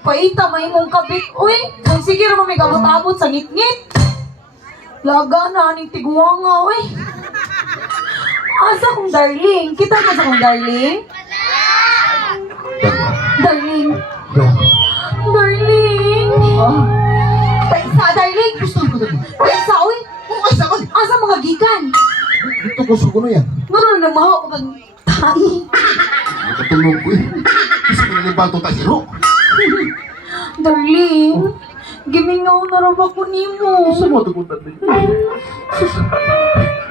Paita, may mong kabit. Uy, kung sige naman may kabot-abot sa ngit-ngit. Laga na, aning tiguang nga, uy. Asa kong darling? Kita mo sa kong darling? Darling. Darling. Paisa, darling. Gusto ko dali. Paisa, uy. Oh, ay saman. Asa mga gikan? Dito ko sugo na yan. Meron na maho kag tahi. Nakatulog ko eh. Kasi pinalibang ito tayo siro. Darling, gimingaw na raw ako nimo. Gusto mo ito kung dali.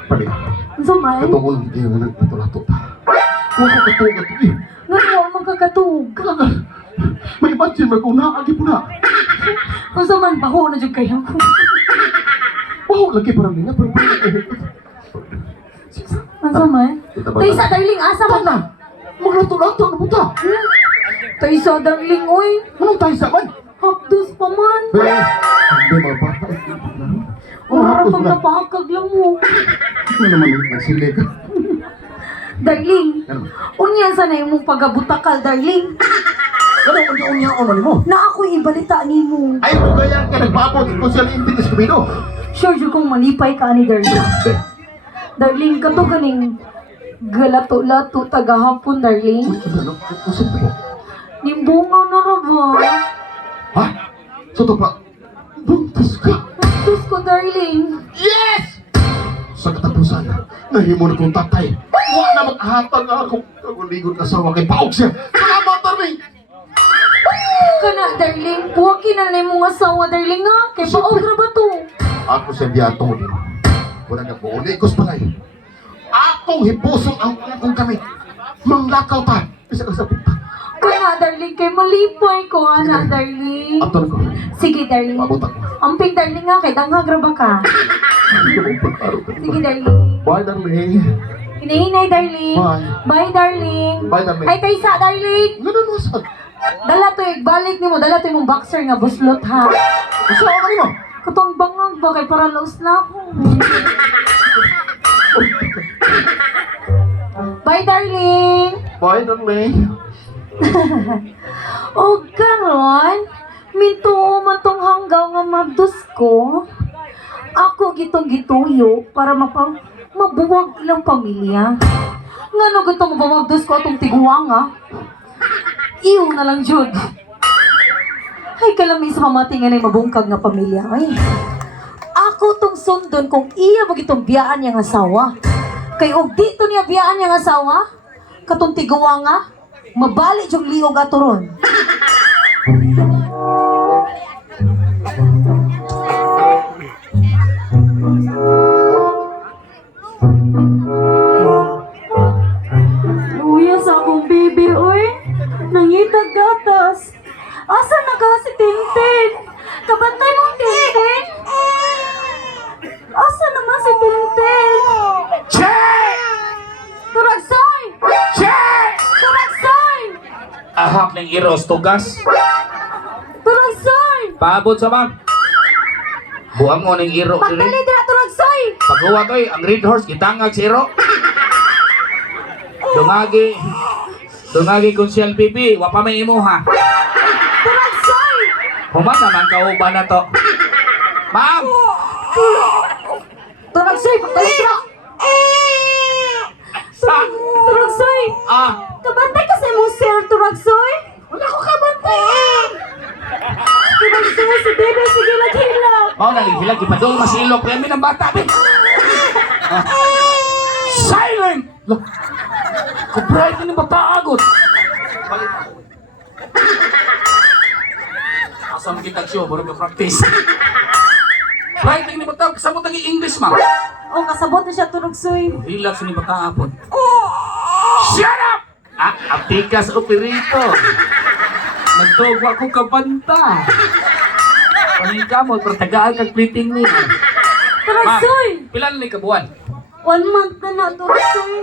Pali, Samay, katungol hindi yung nagtulato. Huwag ko katugat ito eh. nga magkakatug. Kaya may imagine ako naagi po na. Kung saman, baho na dyan kayo. Oh, lagi parang nga. Pero Ang samay? Kita ba? Paisa, darling, asa man na? Maglato-lato na puta. Paisa, darling, uy. Anong tayo sa man? Hapdos pa man. Hindi mga bata. Wala hapos pang na. napakag lang mo. Ano naman yung nagsilig? Darling, Ano? unyan sana yung mong pagabutakal, darling. Ano unya-unya o man mo? Na ako'y ibalita ni mo. Ay, kaya ka nagpapot ko siya limpit sa kumido. Sure, dyan kong malipay ka ni darling. Darling, kato ganing galato-lato tagahapon, darling. Ano? Kusip mo? Nimbunga na ra ba? Ha? So to pa? Buntas ka? Hapdos ko, darling. Yes! Sa katapusan, nahimo na kong tatay. Huwag na maghatag ako. Naguligod na sa wakay paog siya. Salamat, darling! Kana, darling. Huwag kinalay mong asawa, darling, ha? Kay paog ra ba to? Ako sa biyato din. Wala na po. Ulikos pa kayo. Akong hipusong ang akong kamit. Manglakaw pa. Isa ka sa puta. Kana, darling. Kay malipay ko, ana, darling. Aton ko. Sige, darling. Pabutak ko. Amping, darling, ha? Kay danghag ra ba ka? Hindi ko mong pagkaro. Sige, darling. Bye, darling. Hinahinay, darling. Bye. Bye, darling. Bye, darling. Ay, Taysa, darling. Ganun mo sa... Dala to, balik ni mo. Dala to yung mong boxer nga buslot, ha? Sa ako mo? Katong bangag ba? Kay para laos na ako. Bye, darling. Bye, darling. O karon, minto man tong hanggaw nga magdus ko. Ako gitong gituyo para mabuwag ilang pamilya. Ngano gitong mabawagdus ko atong tiguang ha? Iyo na lang jud. Ay kalami sa mamatingan ay mabungkag nga pamilya. Ay. Ako tong sundon kung iya ba gitong biyaan niyang asawa. Kay og dito niya biyaan niyang asawa, katong tiguang nga, mabalik yung liog atoron. Luya sa akong baby, oy. Nangitag gatas. Asa na ka si Tintin? Kabantay mo, Tintin? Asa naman si Tintin? Check! Turagsay! Check! Turagsay! Ahak ng iros tugas. Turagsay! Paabot sa bag. Buang mo ng iro Magdali diri. din na turagsay! Paghuwa toy ang red horse kitangag si iro. Dungagi kung siyang pipi, wa pa may imuha. Turagsay! Human naman kauban na to. Ma'am! Turagsay! Magdali ka! Sa! Turagsay! Ah! Kabantay kasi mo, sir, Turagsay! Wala ko kabantay! Turagsay, si Bebe, sige naghilak! Mao na hilag ipadong masilok kami ng bata be. Ah. Silent! Lah. Kubray ni bata agot. Balik ako. Asa mo kita show, baro ka practice. Right ni bata kasabot ang English ma. Oh, kasabot na siya, Turagsay. Hilag sa ni bata apon. Shut up! Ah, apikas operito. Nagtugwa ko kabanta. Panika mo, pero tagaan kag fleeting niya. Turagsay! Pilan ni kabuan? 1 month na na, Turagsay.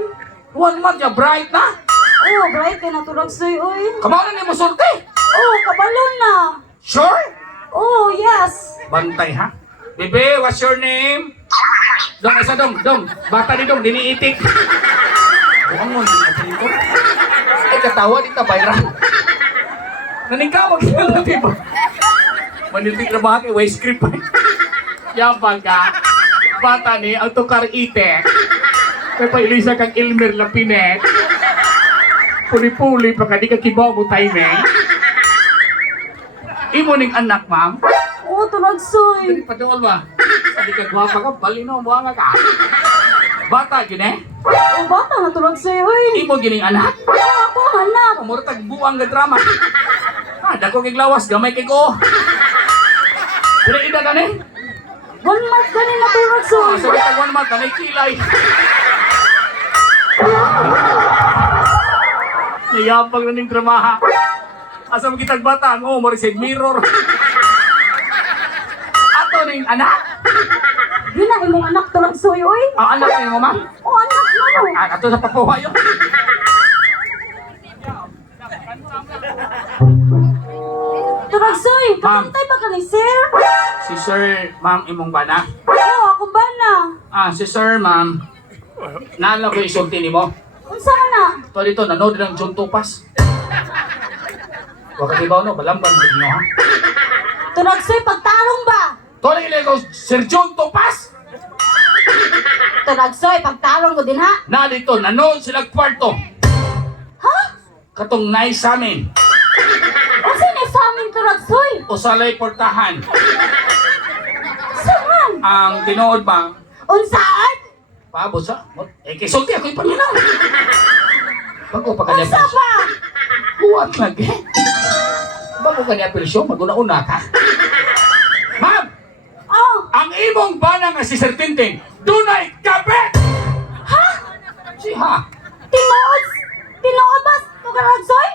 1 month ya, bright na. Oh, bright ka na, Turagsay, oy. Kamala ni mo sulti. Oh, kabalon na. Sure? Oh, yes. Bantay ha? Bebe, what's your name? Dong, isa dong. Bata ni dong, diniitik. Buang mo, diniitik ko. Ay, katawa dito, bayra. Naningkamag sila na diba? Manilig na ba kay way script pa? Yabang ka. Bata ni, ang tukar ite. May pailisa kang Elmer Lapinet. Puli-puli pa ka, di ka kibaw mo timing. Imo ning anak, ma'am. Oo, turagsoy. Hindi pa doon ba? Sabi ka gwapa ka, balino, buwanga ka. Bata, yun eh. O bata na turagsoy, oy. Imo gining anak. Ako ang anak. Murtag buwang nga drama. Dako kay lawas, gamay kay ko. Pero ida ka ni. 1 month ka na turagsoy. Sabi ka 1 month, kanay kilay. Nayapag na ning dramaha. Asa mo kitag bata, ang umor sa mirror. Ato ning anak. Di na imong anak turagsoy, oy. Ang anak ni mo, ma'am. O anak na mo. Ato sa papuha yun. Turagsoy, Ma'am. kakantay ba ka ni sir? Si Sir, ma'am, imong bana. Oo, ako ba na? Si Sir, ma'am. Nala ko isulti ni mo. Unsa na? Ito dito, nanood ng John Topas. Waka dibaw no, balamban din nyo ha. Turagsoy, pagtarong ba? Ito lang ilay ko, Sir John Topas. Turagsoy, pagtarong ko din ha? Na dito, nanood sila kwarto. Ha? Katong nice sa amin. Unsa ni sa amin turagsoy? O salay portahan. Saan? Ang tinood ba? Unsaan? Paabo sa? Kisulti ako yung paminaw. Bago pa kanya Unsa ba? Buwat lagi. Bago kanya persyo, maguna-una ka. Ma'am! Oh, Ang imong bana nga si Sir Tintin, dunay kabit! ha? Siha! Tinuod? Tinuod ba? Turagsoy?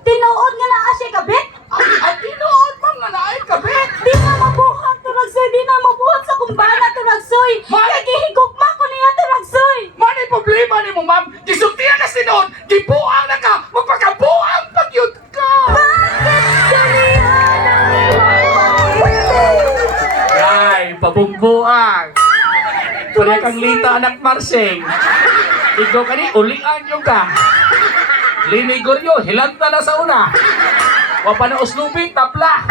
Tinuod nga naa siya kabit? At tinood pa nga naay kabit! Di na mabuhat turagsoy, di na mabuhat sa kumbana turagsoy. Kagihigugma ko niya turagsoy. Mani problema ni mo, ma'am! Gisultihan na sinood! Gibuang na ka! Magpakabuang pagyod ka! Yay! Pabungbuang! Pwede kang lita anak Marseng! Ikaw ka ni, ulian yung ka! Linigoryo, hilanta na sa una! Wapa na uslubin, tapla!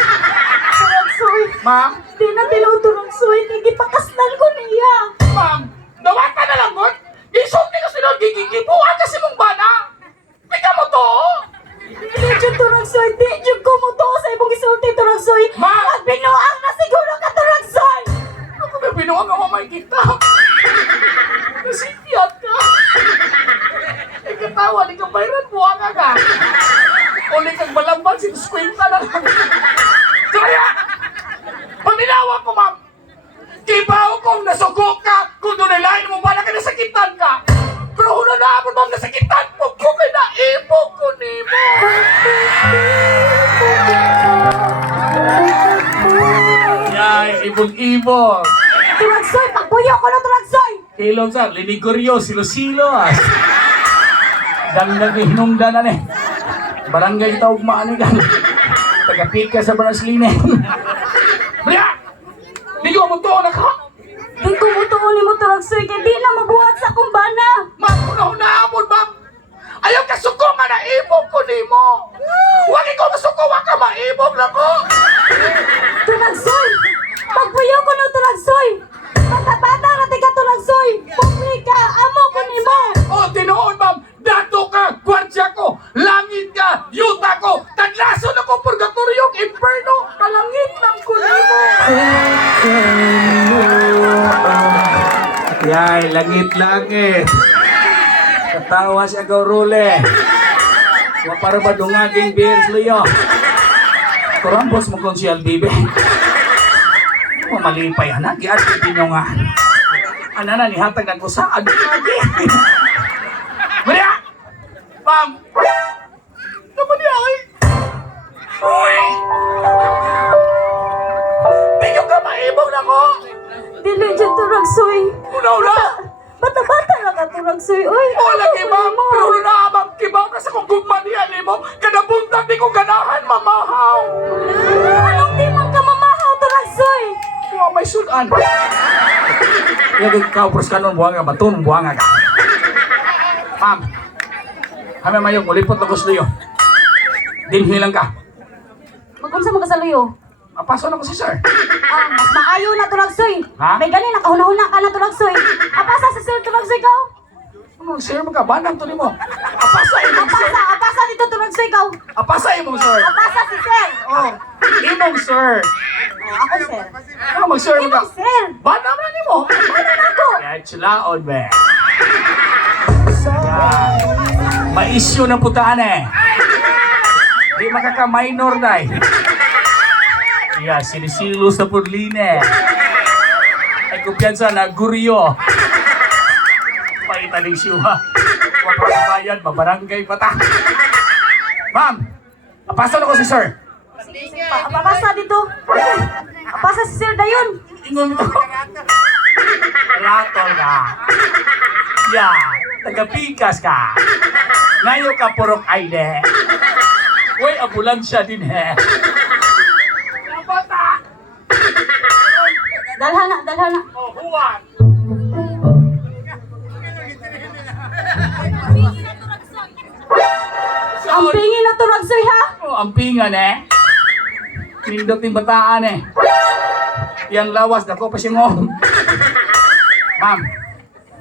Turagsoy, Ma'am! di na tinuturagsoy, gigipakaslan ko niya. Ma'am! Nawata na lang mo! Gisulti ka sinood! Gigibuang kasi mong bana! Pika mo to! Di dyan turagsoy, di dyan kumuto sa ibong isulti turagsoy. Ma! At binuang na siguro ka turagsoy. Ako na binuwag ang mamay kita! Nasipiyat ka! Ikatawa, di ka bayran buwang ka! Uli kang malamban, sinuskwenta na lang! Kaya! Paminawa ko, ma'am! Kibaw kong nasugo ka kung doon ay lain mo ba na kinasakitan ka! Pero una na ako, ma'am, nasakitan po ko kay naibog ko ni mo! Yay, ibog-ibog! Turagsoy, pagpuyo ko na turagsoy. Kilong sa, linigoryo, silo-silos! Dangdag hinungdan na ni. Barangay tawag maanigan. Taga-pika sa Brasline. Maria! Ligo mo to, anak ha! Di kumuto ni mo turagsoy, kaya di na mabuhat sa kumbana. Ma'am, una-unahapon, ma'am! Ayaw ka suko nga naibog ko ni mo! Huwag ikaw masuko, huwag ka maibog na ko! Turagsoy, pagpuyo ko na turagsoy. Bata-bata na tiga turagsoy. Publika, amo ko ni mo. O, tinoon, ma'am! Dato ka, gwardya ko, langit ka, yuta ko, taglason ako, purgatorio, inferno, kalangit lang ko ni mo! Yay, langit-langit. Katawa siya ko rule. Wapara ba dungaging beers liyo? Kurambos mo kung siya bibe. Mamalipay na, giat din nyo nga. Ano na, nihatag ng kusaan. Maria! Ma'am! Naman niya ay! Uy! Bigyan ka maibog na ko! Dili dyan turagsoy. Una-una! Bata-bata na ka turagsoy. Uy, O lagi, ma'am! Pero na amang kibaw ka sa kong gugman niya ni mo! Kanabuntag di ko ganahan, mamahaw! anong di man ka mamahaw turagsoy? Mga may sudan! Yung kaupros ka nun, buwanga, baton, buwanga ka! Ma'am! Kami mayong, ulipot na gusto yun. Dinhilang ka. Unsa man kasaluyo? Apaso na ko si sir. Mas maayo na tulagsoy. Ha? May gani nakahuna-huna ka na tulagsoy. Apasa si Sir tulagsoy ka? Ano, sir, magkabanang to nimo. Apasa imong sir. Apasa dito tulagsoy ka. Apasa imong sir. Apasa si Sir. Oh, imong sir. Ako Sir. Ano mag-sir Imo mga? Sir. Banang na nimo. Ano ako? Kaya chilaon, be. May issue ng putaan eh. Di makaka-minor na eh. Yeah, sinisilo sa purline. Ay kumpiyansa na guryo. Paita ng siwa. Mapapabayan, mabarangay pa ta. Ma'am, apasa na ko si sir. Apasa dito. Apasa si Sir dayon. Ingon mo. Ratol ka. Yeah, taga-pikas ka. Ngayon ka purok aide. Uy, ambulansya din he. Dalhana. Oh, huwag. Ang pingin na tulagsoy ha. Oh, ang pingan eh. Nindot yung bataan eh. Yang lawas, dako pa siya ngong. Ma'am,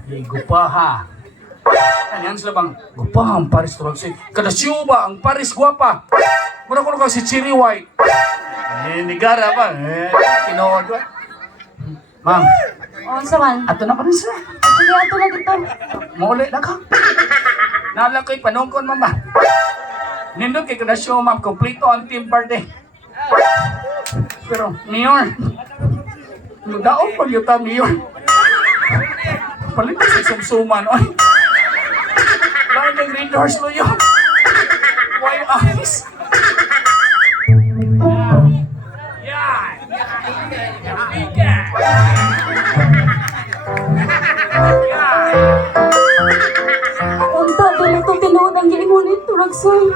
di gupa ha. Ano sila bang, gupa ang Paris Tulagsoy. Kada siyo ba, ang Paris guwapa. Muna ko si Cherry White. Nigara pa. Tinood ba? Ma'am, Unsa man? ato na pa rin sila. Sige ato na dito. Mauli na ka. Nala ko'y panungkon, mama. Nindot kay kada show, ma'am. Kompleto ang team party. Pero, Mayor, daon pag yuta, Mayor. Palit sa sumsuman, oy. Lain ng green doors lo yun. Why eyes? Yeah. Yeah. Unta doon ito tinuod ang giingunin tulagsoy.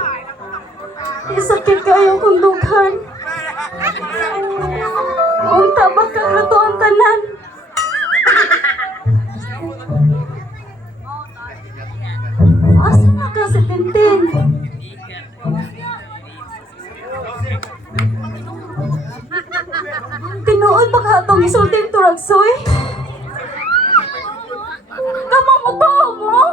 Isakit kayo kung dughan. Unta ba kaglato ang tanan? Asa na ka si Tintin? Tinuod ba ka itong isulting tulagsoy? Kamang mo to mo?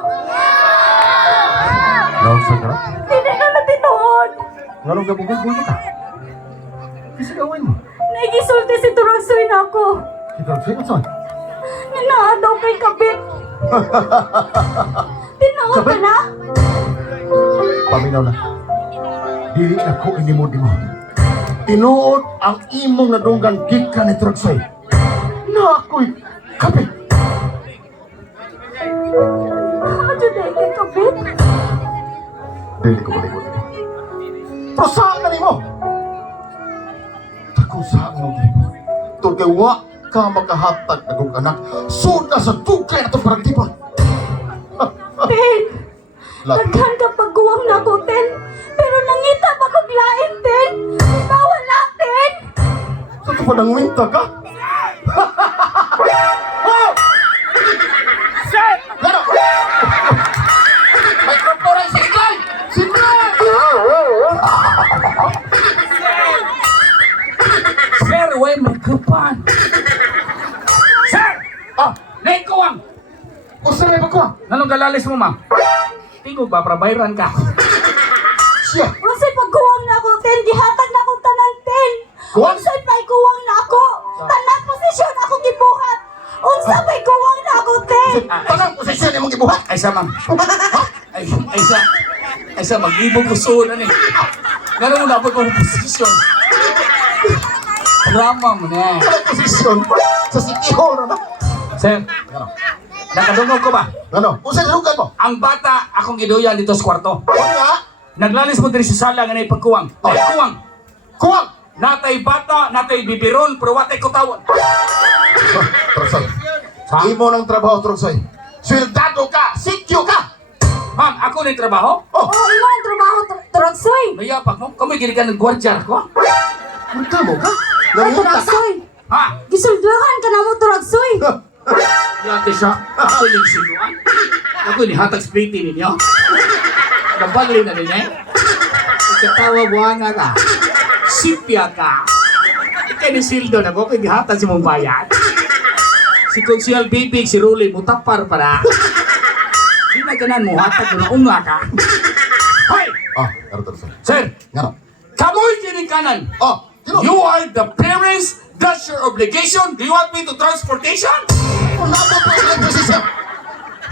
Laos sa ka? Hindi na tinuod. Nganong gabugol-gul ka? Kasi gawin mo. Naigisulti si Tulagsoy na ako. Kita sa'yo, son. Nanaan daw kay Kabit. Tinuod ka na? Paminaw na. Dili na ko inimod mo. Tinuod ang imong nadunggan gikan ni Tragsoy. Na ako'y kapit. Ano na kay Kabit? Dili ko balik mo. Pero saan na ni mo? Tako saan mo ni mo? Tol kay wa ka makahatag na kong anak. Suda sa tukay na itong paragtipan. Ten, Lahat. naghan ka pagguwang na ko, Ten. Pero nangita pa kong lain, Ten. Bawal na, Ten. Sa ito pa nang minta ka? Oh! Sir! Gano? May komporan si Ilan! Si Ilan! Sir, way magkapan. Sir! Ah! Naikuwang! Kung saan may bagwa? Nanong galalis mo, ma'am? Tingog ba, prabayran ka? Siya! Unsay pagguwang na ako, Ten. Gihatag na akong tanan, Ten. Kuwang? Unsay pa'y guwang na ako. Tanan posisyon ako gibuhat. Unsa pa'y guwang na ako, Ten. Tanang posisyon yung mong gibuhat! Ay, sa, ma'am. Ay, sa, mag-ibog ko sunan eh. Ganun mo na po kong posisyon. Drama mo na eh. Tanang posisyon sa City Hall na. Sir, nakadungog ko ba? Ano? Kung saan lugan mo? Ang bata, akong giduyan dito sa kwarto. Kung nga? Naglalis mo diri sa sala nga na ipagkuwang. Ay, kuwang. Kuwang! Natay bata, natay bibiron, pero watay kutawan. Tragsoy. Ha? Imo ng trabaho, Tragsoy. Swildado ka! Sikyo ka! Ma'am, ako na trabaho? Oh! Oo, imo ang trabaho, Tulagsoy. Mayapak mo? Kami gini ka ng gwardiya ko? Magkamo ka? Ay, Nangunta ka? Tulagsoy. Ha? Gisulduhan ka na mo, Tulagsoy. Yate siya. Ako yung sinuan. Ako ni hatag spriti ninyo. Nabagli na din eh. Ikatawa buwan na ka. sipya ka. Ikay ni Sildo na ko, kaya gihatan si mong bayan. Si Konsyal Bibig, si Ruli, mutapar para. Di na ganan mo, hatag mo na unga ka. Hoy! Ah, karo terus. Sir, Ngano? kamoy ginikanan. Oh, sino? You are the parents, that's your obligation. Do you want me to transportation? Wala mo pa ang posisyon.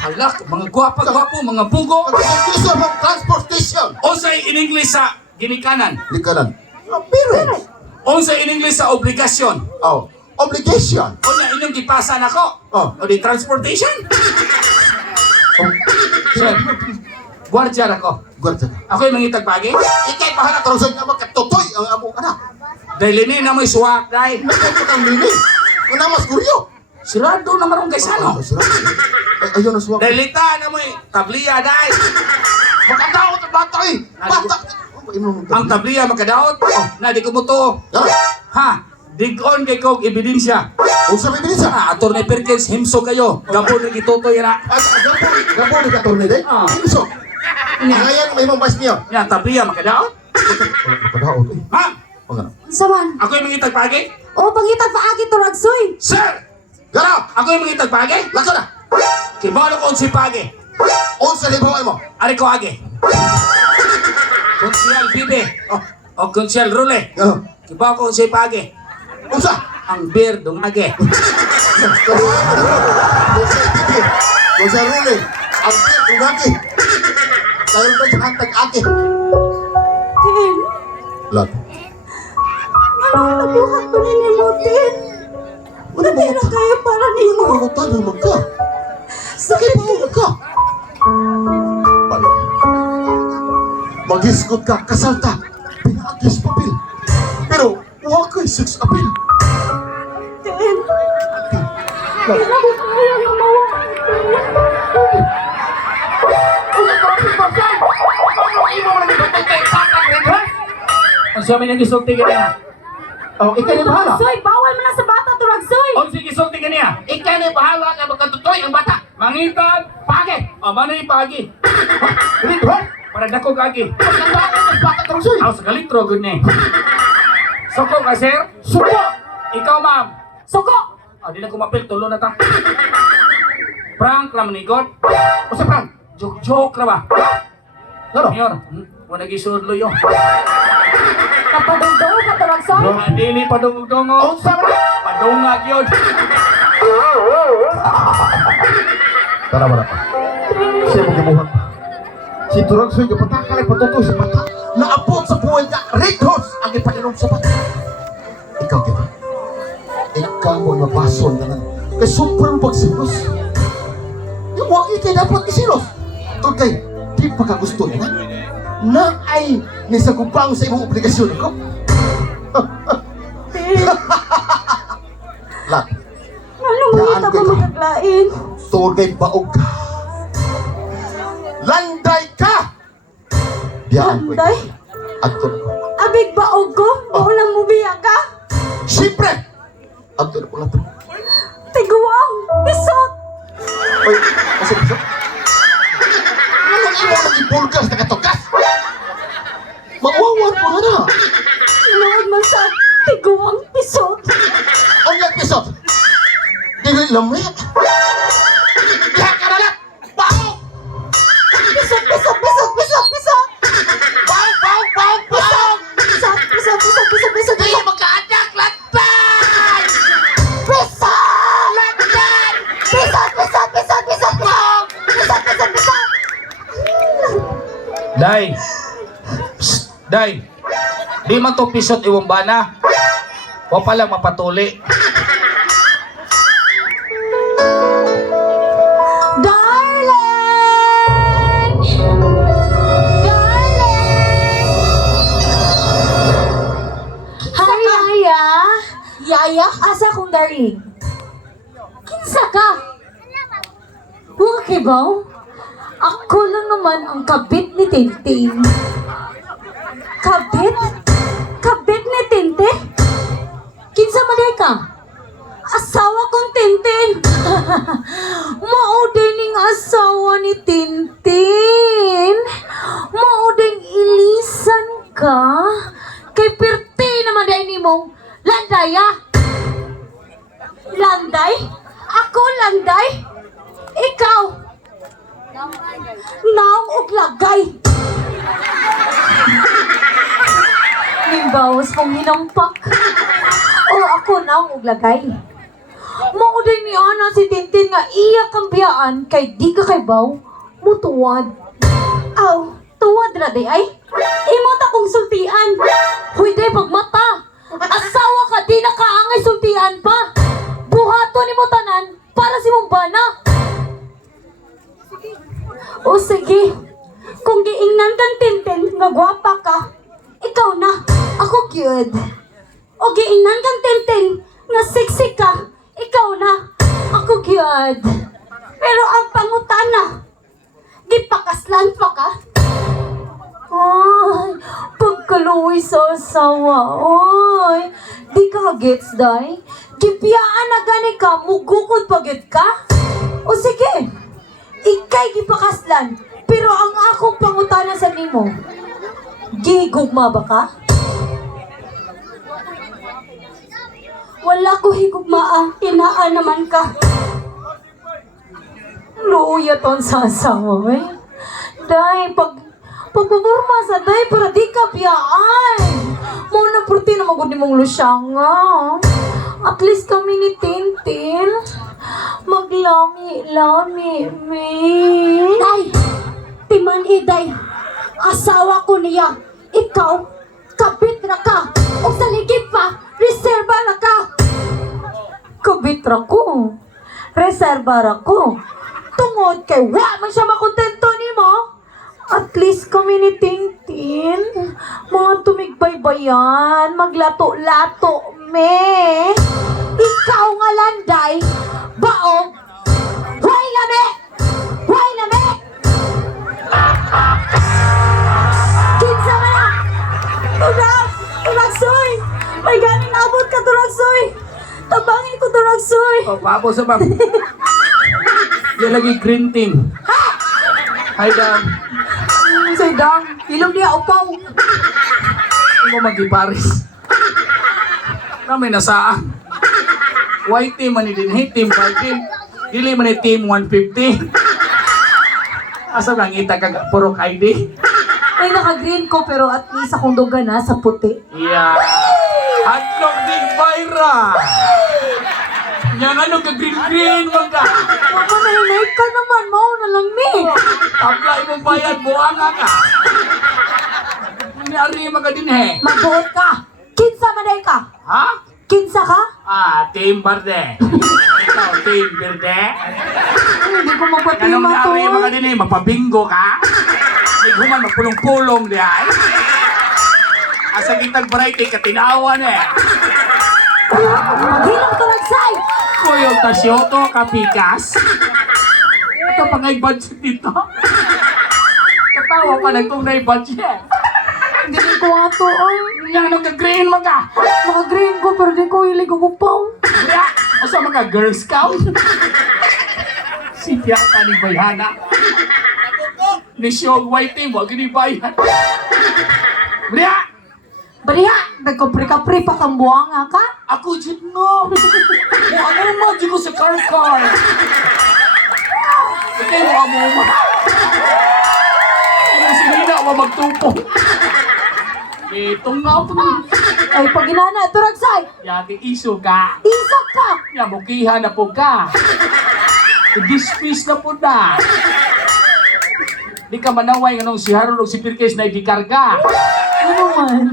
Alak, mga gwapa-gwapo, mga bugo. Pagkakisyon ng transportation. Unsay in English sa ginikanan. Di kanan. Parents. Unsay in English sa obligasyon. Oh, obligation. O na inyong gipasan ako. Oh. O di transportation. Oh, Sir, guardian ako. gwardiya. Ako yung mangitag pagi. Ikay pahala karusan nga makatutoy ang among anak. Dahil ini na mo'y suwak, dahil. Nakay ang lini. Una mas kuryo. Sirado na marong guys ano. Ayun na suwak. Dahil ita na mo'y tabliya, dahil. Makadaot ang bata eh. Bata. Ang tabliya magkadaot. Na di ko mo to. Ha? Dig-on kay kong ebidensya. Unsa may bilis Ah, Atty. Perkins, himso kayo. Gabo na gitutoy na. Gabo ni katorne day. Ah. Imso. Ngayon may mambas niya. Yan, tabliya magkadaot. Makadaot eh. Ma'am, Pangano. Saman. ako yung mangitag pagi. O, pangitag paagi to Ragsoy. Sir! Garo. Ako yung mangitag pagi. Lakso na. Kibalo ko si pagi. Unsa libaw mo? Ari ko agi. Konsyal Bibe. Oh. O Konsyal Rule. Garo. Kibaw ko si pagi. Unsa? Ang beer dungage. Dosa rule. Abdi tugaki. Kayo ba sa hantag aki? Tin, Lat. nabuhat ko na ni mo, Tin. Ano ba Natira kayo para ni mo. Ano ba naman ka? Sakit Ano ka? Balik. Mag-isgot ka, kasalta. Pinaagis papel. Pero, huwag kay sex appeal. Tin. Hindi ko kaya na mawala. Ang sabi niya gisulti ka niya. Oh, ikaw na bahala. Ragsoy, bawal mo na sa bata to Ragsoy. O sige, gisulti ka niya. Ikaw na bahala ka magkatutoy ang bata. Mangitag, pagi. O, mano yung pagi? Rito, ha? Para dako kagi. Pagkandaan ko ng bata karusoy. Ako sa galitro, good ni. Soko ka, sir? Suko! Ikaw, ma'am. Suko. O, di na kumapil, tulo na ta. Prank lang manigot. O sa prank? Joke ra ba? Ano? Mayor, wala gisudlo yun. Napadugdaw ka to Ragsoy. Dili padungog-dungog. Unsa ba? Padungag yun. Tara ba na pa? Siya mo gibuhat pa. Si Turag Soy, kapatakal ay patutoy sa bata. Naabot sa buhay ka, Ritos! Ang ipaninom sa bata. Ikaw, kita. Ikaw mo nabason na lang. Kay sobrang pagsilos. Yung mga ikay dapat isilos. Ito kay, di pa ka gusto niya na ay nisagupang sa imong obligasyon ko. Tin, Lat, ano mo Daan kita ko ko ikaw. magaglain? tuwag kay baog ka. Landay ka! Biyaan ko Landay? ikaw. Adto ko. Abig baog ko? Maulang mo biya ka? Siyempre! Adto ko lang. Tiguang! Pisot! Oy, kasi gusto? Anong imo nang ibulgas na katukas? Mawawan mo na. Inuod man sa tiguang pisot! Ang yung episode. Dili lamit. Diha ka na lang. Baog! Pisot! Pisot! Pisot! Pisot! Pisot! Baog! Baog! Baog! Baog! Pisot! Pisot! Pisot! Pisot! Pisot! Dili magkaanak! Lantay! Pisot! Landan! Pisot! Pisot! Pisot! Pisot! Pisot! Pisot! Pisot! Pisot! Day. Psst, Day. Di man to pisot iwang bana. O pala mapatuli. Darling! Darling! Hi, Yaya! Yaya? Asa akong darling? Kinsa ka? Okay ba? Ako lang naman ang kabit ni Tintin. Kabit? Kabit ni Tintin? Kinsa man ka? Asawa kong Tintin. Mauding asawa ni Tintin. Mauding ilisan ka. Kay perti bawas kong hinampak. O ako na ang uglagay. Mauday ni Ana si Tintin nga iya kambiyaan kay di ka kay baw, mutuwad. Aw, tuwad ra day ay. Imo ta kong sultian. Huy day pagmata. Asawa ka di na kaangay sultian pa. Buhato ni mo tanan para si mong bana. O sige, kung giingnan kang Tintin nga gwapa ka, ikaw na. Ako gyud. O giingnan kang Tintin nga sexy ka, ikaw na. Ako gyud. Pero ang pangutana, gipakaslan pa ka? Ay, pagkaluwi sa asawa. Ay, di ka gets day. Gipiyaan na gani ka, mugukod pagit ka. O sige, ikay gipakaslan. Pero ang akong pangutana sa nimo, gigugma ba ka? Wala ko higugmaa, inaan naman ka. Luya ton sa asawa, eh. Day, pagpapurma sa day, para di ka biyaan. Muna purti na magod ni mong lusyanga. At least kami ni Tintin. Maglami-lami, me. Day, timan day, asawa ko niya. Ikaw, kapit na ka. O sa ligid pa, reserva na ka. Kabitra ko. Reservara ko. Tungod kay wa man siya makontento ni mo. At least kami ni Tintin. Mga tumigbaybayan. Maglato-lato, me. Ikaw nga landay. Baog. Way lami! Way lami! Kinsa man na! Turagsoy! May ganing abot ka, Turagsoy! Tabangin ko, Turagsoy! O, papo sa bang. Yan lagi green team. Hi, Dan. Say dang, ilong niya upaw. Hindi mo mag-Paris. Kami nasaan. White team man din. Hey, team 5 team. Dili man ni team 150. Asa lang ita kag purok ID. Ay, naka-green ko pero at least akong duga na sa puti. Yeah. Hotdog din Byra. Yan ano ka green mga. Mama, nahinay ka naman. Mao na lang ni. Apply mo bayad buanga ka. Nari mga din he. Magbuot ka. Kinsa maday ka? Ha? Kinsa ka? Team Verde. Ikaw, Team Verde. Ay, hindi ko mapatima Kanong to. nari mga din he. Magpabingo ka. May human magpulong-pulong di ay. Asa kitang variety katinawan eh. Maghilong tulagsay. Kuyog tasyoto kapikas. Ito pa nga'y budget dito. Katawa pa na itong na'y budget. Hindi ko ato. Ay, Yan ang ka-green mga. maka-green ko pero di ko hilig ako upaw. Kaya, o sa mga Girl Scout. Si Tiyata ni Bayhana. Ni Shog White Team, wag ni Bayan. Kaya, Bariha, nagkapri-kapri pa kang buwanga ka. ako dyan no. O ano naman, di ko sa car. Ikaw mo mo ma. Ano si Nina, o magtupo. Itong nga po. Ay, pag inana, turagsay. Yati iso ka. Isak ka. Yamukihan na po ka. Dispis na po na. Di ka manaway nga nung si Harold o si Pirkes na idikarga. Ano man?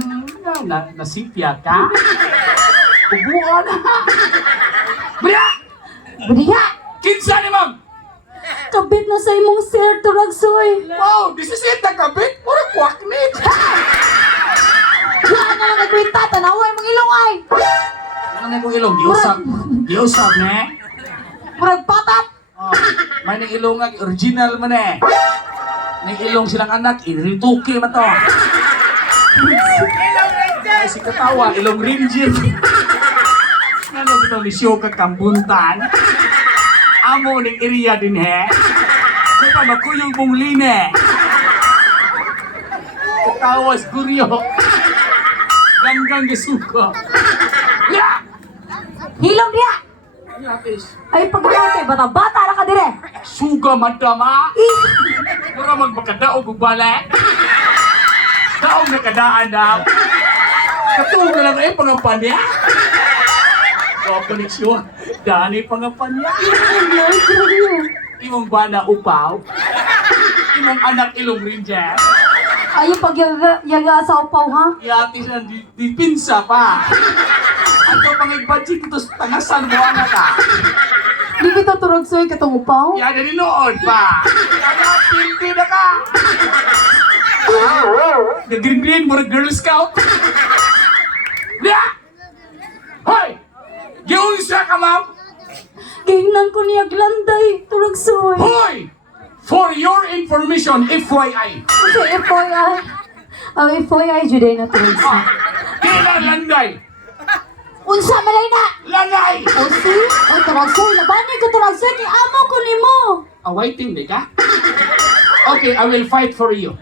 Nasipya ka. Ubuan na. Bria! Bariha. Kinsa ni ma'am? Kabit na sa imong sir, Turagsoy! Wow, this is it na kabit. Pura kwaknit. Wala na lang nagkwita. Tanaway mong ilong ay. Ano na kong ilong? Giusap. Giusap ne? Murag patat. Oh, may nang ilong nga, original man eh. Nang ilong silang anak, irituki man to. Ay, si Katawa, ilong ranger. Ano ito ni Shoka Kambuntan? Amo ng area din he. May pa makuyong mong line. Katawa siguryo. Ganggang gisuko. Ya! Hilong diha. Yatis. Ay, pag kay bata-bata na ka dire. Suga madama. Mura magmakadaog ug balik. Daog na kadaan daw. Katuog na lang pangapan niya. Koneksyon. Dani pangapan niya. Imong bana upaw. Imong anak ilong rin dyan. Ayaw pagyaga sa upaw, ha? Yati siya di pinsa pa. Ato pang-budget ito sa tangasan mo anak ka. Di kita turagsoy katong upaw? Yan na noon pa. Kaya pildi na ka. Nag-green mo Girl Scout. Diya! Hoy! Giunsa ka, ma'am? Gihingnan ko niya glanday, turagsoy. Hoy! For your information, FYI. Okay, FYI. Ang FYI, juday na turagsoy. Kailan landay? Unsa malay na? Landay! Osi? Ay, turagsoy, labani ko turagsoy, kay amo ko nimo. Awaiting di ka? Okay, I will fight for you.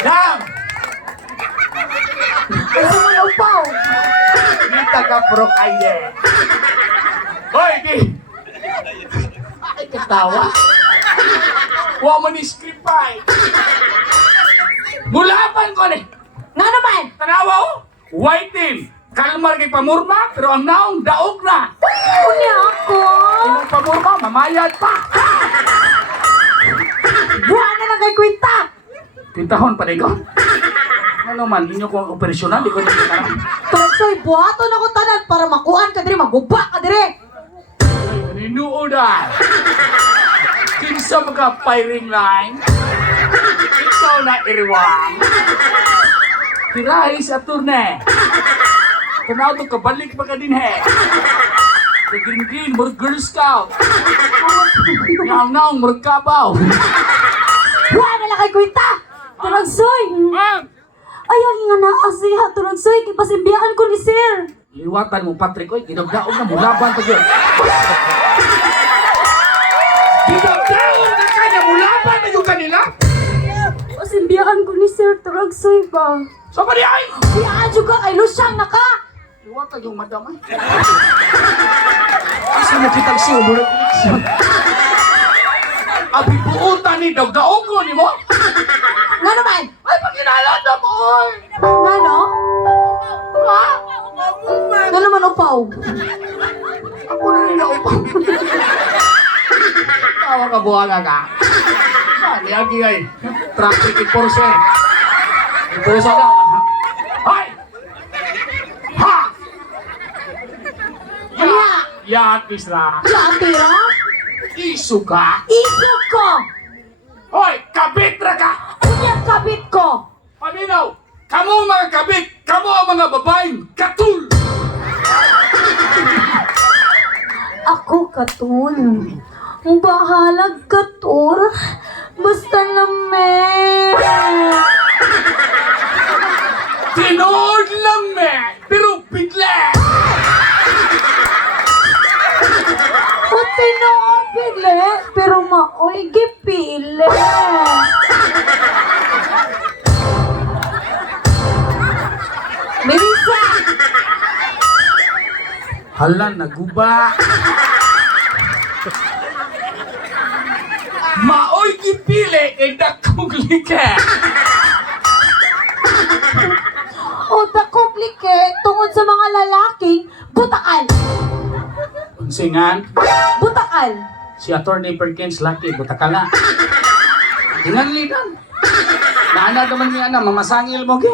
Dam! Kasi mo upaw. Kita ka pro kaye. Hoy, di! Ay, katawa. Wa mo ni script pa eh. Mulapan ko ni. Nga naman? Tanawa oh. White team. Kalmar kay pamurma, pero ang naong daog na. Kunya ako. Imong pamurma, mamayad pa. Buwan na lang kay kwenta. Pintahon pa ko. Ano man, inyo kong operasyonan, di ko nyo karang. Turagsoy, buhaton ako tanan para makuhaan ka dire, maguba ka dire. Ninuudan. Kinsa mga firing line. Ikaw na iriwang. Tirahi sa turne. Tanaw to kabalik pa ka din he. The green more Girl Scout. Naong merkabaw. Buwan na lang kay kwenta. Turagsoy. Ma'am! Ayaw nga na asiha, turagsoy, kay pasimbihan ko ni sir. Liwatan mo Patrick, oy, ginagdaog na mo laban pa yun. Ginagdaog na kanya mo laban na yung kanila? Pasimbihan ko ni sir, turagsoy ba? So pa di ay? Siyaan juga kay Lusyang na ka. Liwatan yung madam ay. Kasi nakitag siya, umulat siya. Abi buutan ni dagdaog ko ni mo? Nga naman. Ay, pagkinalata mo, oy! Nga no? Ha? Nga naman upaw. Ako na rin ako pa. Tawa ka buwaga ka. Saan yagi ay? Traffic enforcer. Enforcer na. Hay! Ha! Ano? Yatis na. Yatira? Isu ka? Isog ko. Hoy! Kabit na ka! Unyang kabit ko. Paminaw! Kamu mga kabit! Kamu ang mga babaeng katul! Ako katul. Bahalag katul. Basta lamin. Tinood lang me! Pero bigla! Puti na pili, pero maoy gipili. Melissa! Hala, naguba! Maoy gipili kay dakong lika! O komplike tungod sa mga lalaking butakal. Singan, Butakal. si Attorney Perkins laki, buta ka na. Ingan lidan. Naana naman niya na, mamasangil mo ki.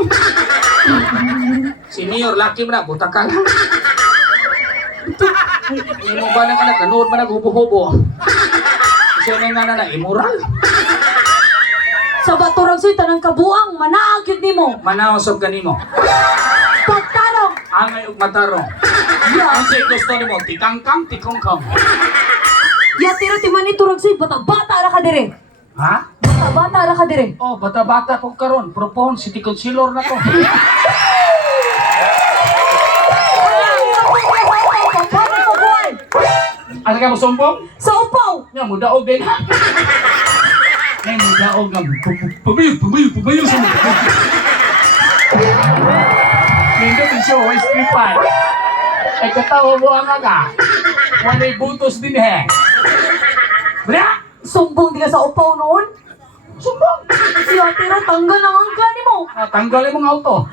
Si Mayor laki mo na, buta ka na. Hindi mo ba nang anak, nanood mo naghubo-hubo. Kasi nga na immoral. Sa baturang soy tanang kabuang manaagid nimo. Manaosog ka nimo. Pagtarong. Angay ug matarong. Ang say gusto nimo, tikangkang, tikongkong. Ya tiro ti man turag soy bata-bata ra ka dire. Ha? Bata-bata ra ka dire. Oh, bata-bata ko karon. Propon, city councilor na ko. Ano ka mo sumpong? Sa upaw. Nga, mudaog din. Ngay, mudaog nga. Pumayo sa mga. Nindot din siya, way street fight. Ay, katawa mo ang nga. Walay butos din he. Bria! Sumbong di ka sa upaw noon. Sumbong! Si tiro tanggal ang angka nimo. Tanggalin mong auto.